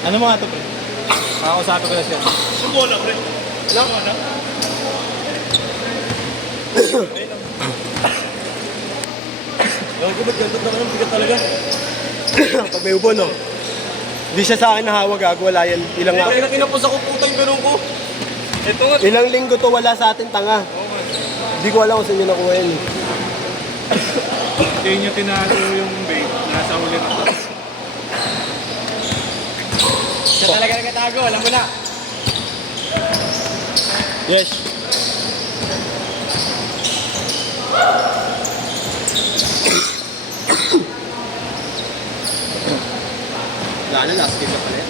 Ano mga ito, pre? Kakausapin ko na siya. Yung bola, pre. Wala mo, ano? Bakit ko ba't ganito naman ang bigat talaga? Pag may ubo, no? Hindi siya sa akin nahawa, gago. Wala yan. Kaya kinapos ako putang ganun ko. Ito nga. Ilang linggo to wala sa atin, tanga. Hindi ko alam kung saan nyo nakuha yan. Hindi nyo tinago yung bait. Nasa huli na to. Siya talaga nagkatago, alam mo na. Yes. Wala na, last game na pala yan.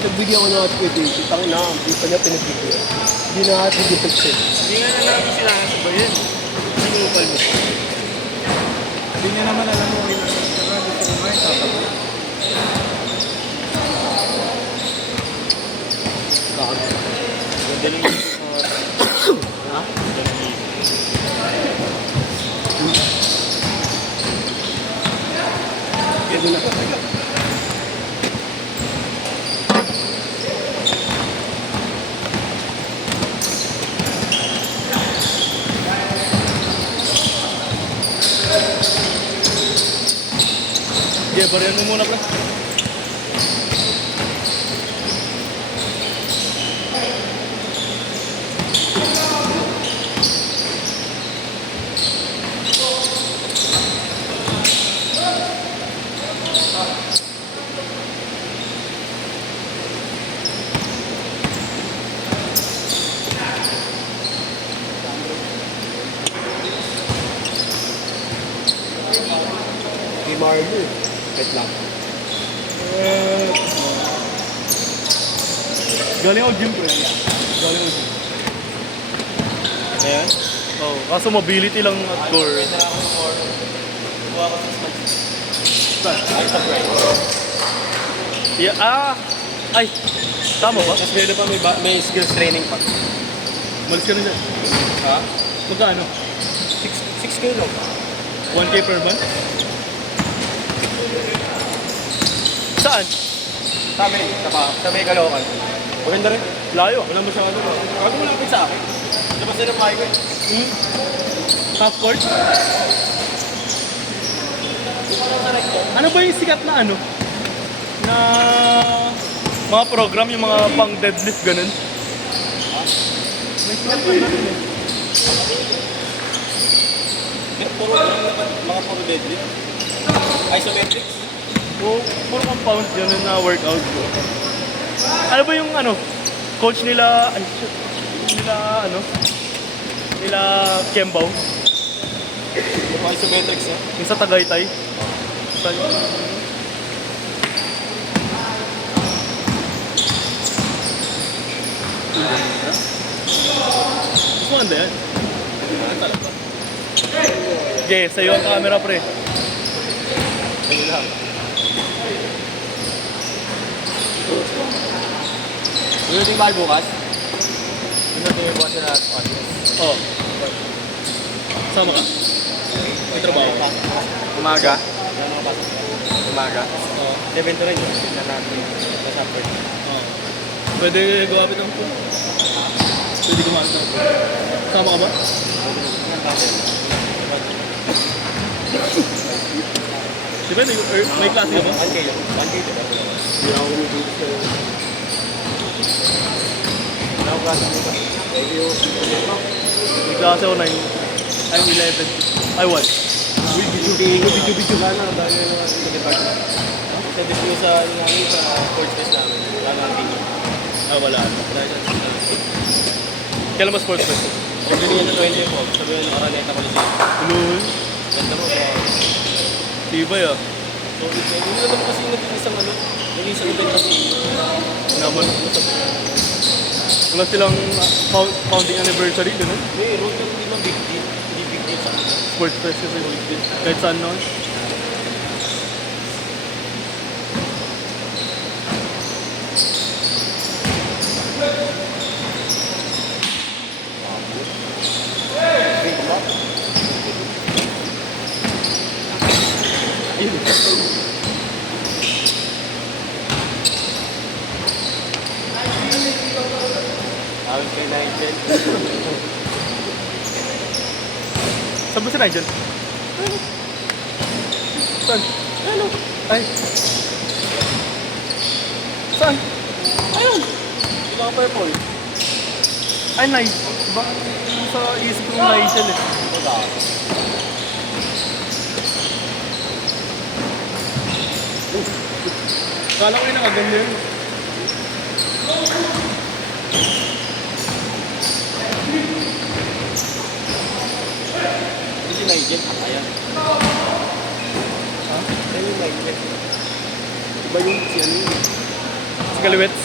Pinagbigyan ko na at pwede. Kitang na, hindi pa niya pinagbigyan. Hindi na at hindi pagsin. Hindi nga na namin sila sa bayan. Sinupal mo. Hindi niya naman alam mo kung ilan. Saka gusto ko ngayon tatapo. Ganda lang yung... Ha? Pwede na. Sige, bariyan mo muna, pre. Di Marlo. Wait lang. Galing ako gym, pre. Galing ako gym. Ayan. Oh, kaso mobility lang at core. Na ako ng core. Kuha ko 6 months. Ay, sa break. Yeah, ay, tama ba? Tapos meron pa may skills training pa. Malis ka na dyan. Ha? Magkano? 6K lang. 1K per month? Saan? Sa amin, sa may Caloocan. Maganda rin. Layo. Wala mo siya ano. Huwag mo lapit sa akin. Labas na ng bahay ko eh. Half court? Ano ba yung sikat na ano? Na mga program, yung mga pang deadlift ganun? May sikat na ganun eh. Puro mga puro deadlift. Isometrics. Puro compound ganun na workout. Ano ba yung ano? Coach nila, ay shit. Nila ano? Nila Kembaw. Puro isometrics eh. Yung sa Tagaytay. Mas maganda yan. Okay, sa'yo ang camera, pre. Ayun lang. Yung ting bahay bukas. Yung natin yung bukas na audience. Oh. Sama ka? May trabaho ka? Umaga. Umaga. Oo. 7 to rin yun. Tignan natin. Sa upward. Oh. Pwede gumamit ng phone? Pwede gumamit ng phone. Sama ka ba? Depende, may klase ka ba? 1K yun. 1K yun. Hindi ako lumibigit sa May klase ako 9. I'm 11. I 1. video ka na. Dahil na Sa department. Sa display sa namin sa sports fest namin. Wala nang video. Ah, wala. Dahil sa Kailan ba sports fest? Pagdilihan sa 20 po. Sabi yung Araneta Coliseum. Ulul. Ganda mo. Tibay ah. So, hindi naman kasi nag-isang ano. Nag-isang event kasi. Naman. Wala silang founding anniversary, gano'n? Hindi, road trip hindi man big deal. Hindi big deal sa akin. Sports festival. Kahit saan noon. Saan ba si Nigel? Saan? Ano? Ay. Saan? Ayun. Mga purple. Ay, Nigel. Ba? Sa isip ko yung Nigel eh. Diba? Kala ko yung nakaganda yun. Hindi Nigel. Ayan. Ha? Ayan yung Nigel. Iba yung si ano yun. Si Kaliwets.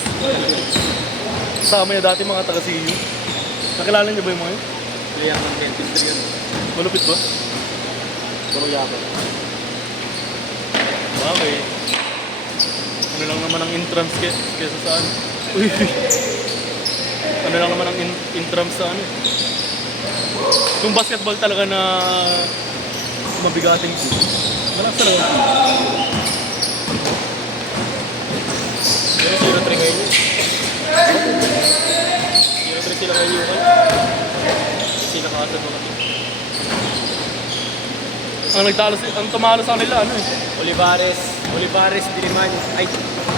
Kasama niya dati mga taga-CU. Nakilala niyo ba yung mga yun? Player ng dentistry yun. Malupit ba? Puro yaman. Bakit? Ano lang naman ang entrance kesa sa ano? Uy! Ano lang naman ang entrance sa ano? Yung basketball talaga na mabigating po. Malakas talaga. Pero 0-3 ngayon yun. 0-3 sila ngayon yun. Sila kaasad mo kasi. Ang tumalo sa kanila ano eh? Olivares, Diliman. Ay,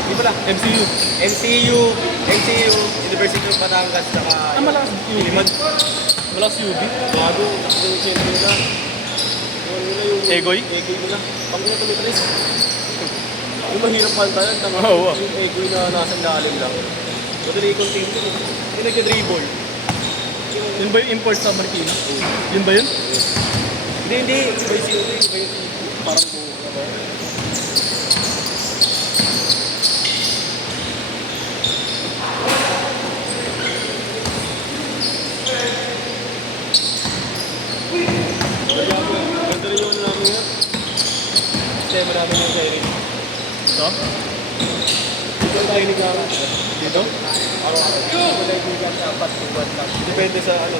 di ba lang? MCU. MCU, University of Batangas, saka Malakas UB. Diliman. Malakas UB. Bago, yung siyempre na. Yung nila yung... Egoy? Egoy nila. Pag nila tumitris. Yung mahirap pantayan, tanga. Oo, Yung Egoy na nasa lalim lang. Madali yung team din. Yung nagka-dribble. Yun ba yung import sa Marikina? Yun ba yun? Hindi. Iba yung COD, iba yung parang buo na ba? Ganda rin yung ano namin yan. Kasi marami yung sharing. Ito? Dito tayo nagkaka. Dito? Araw-araw. Dito tayo nagkaka sa apat, tuwan lang. Depende sa ano.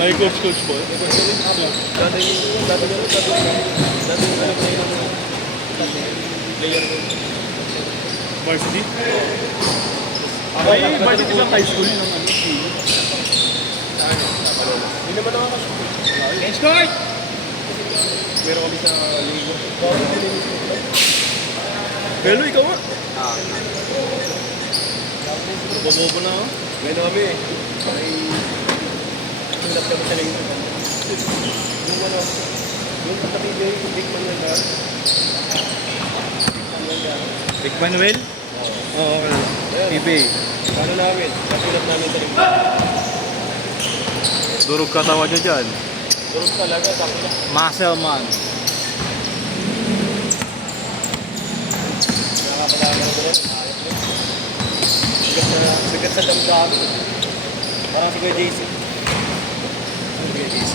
Nag-coach ba? Dati player ko. Varsity? Ay, varsity lang high school ng ano? Hindi naman nakakashoot. Let's go! Meron kami sa linggo. Belo, ikaw nga. Ah. Bobobo na ako. Meron kami eh. Ay... Tulap kami sa linggo. Yung ano... Yung katabi yung Big Man na Rick Manuel? Oo, PBA. Ano namin? Katulap namin sa linggo. Durog katawa niya dyan. Durog talaga, tako na. Muscle man. Nakakapalaga ko rin. Sigat sa damdamin. Parang si Kuya JC. Kuya JC.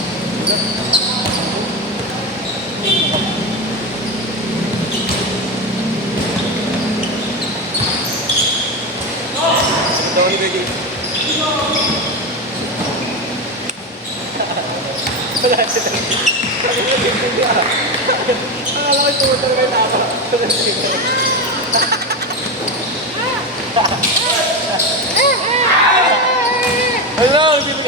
Ito ni Kuya JC. Wala siya. Akala ko ito talaga yung tama. Hello, hindi mo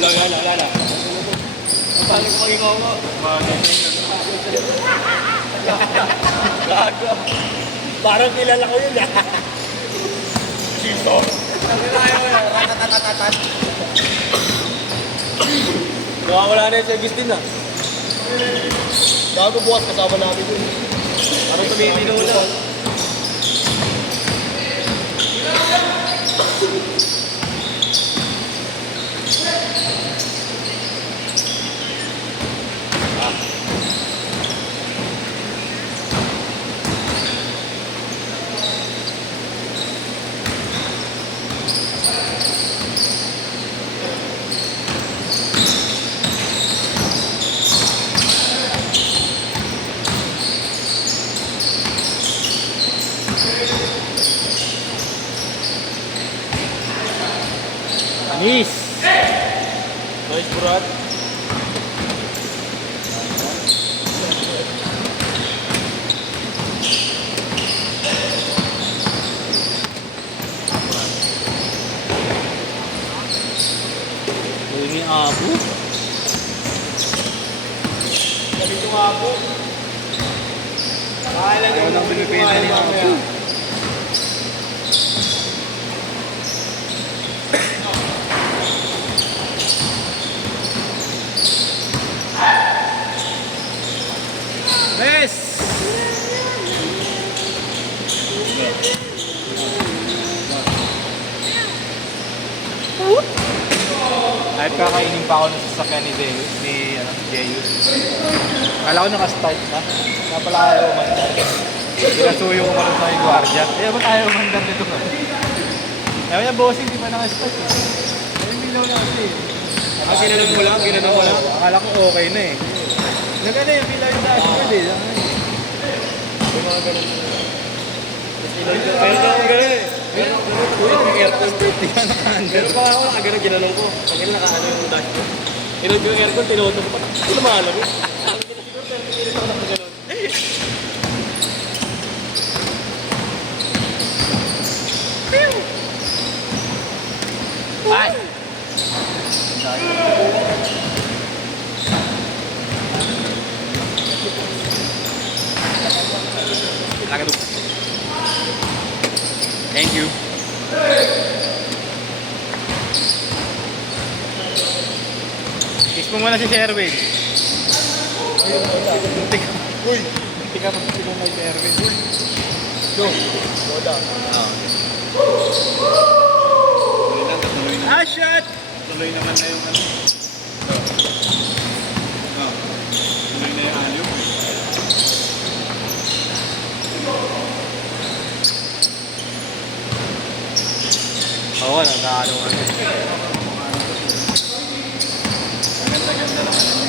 Lala. Paano ko maging ongo? Gago. Parang kilala ko yun. Sito. Ratatatatatan. Wala na yun si Agustin na. Gago bukas kasama namin yun. Parang tumitino na. Nice! Nice, Brad. Kahit kakainin pa ako ng sasakyan ni Zeus, Jeyus. Kala ko nakastart na. Kaya pala ayaw umandar. Pinasuyo ko man sa yung gwardiya. Kaya ba't ayaw umandar nito nga? Kaya niya, bossing, di pa nakastart eh. Kaya milaw na kasi eh. Ginanong mo lang, ginanong mo lang. Akala ko okay na eh. Nagana yung pila yung dashboard eh. Yung mga ganun. Meron pa ako ganun eh. Kuya, nag-aircon. Meron pa ako nakaganon, ginanong ko. Pag nakaano yung dashboard. Inod yung aircon, tinoto ko pa. Ito lumalag eh. Siguro 30 minutes ako nakaganon. Ay! Thank you. Kiss mo muna si Sherwin. Uy! Hindi ka magsigong kay Sherwin. Go! Boda. Ah, shot! Tuloy naman na yung ano. Tuloy na yung alyo. Oo, nagkaano nga. Ganda-ganda naman.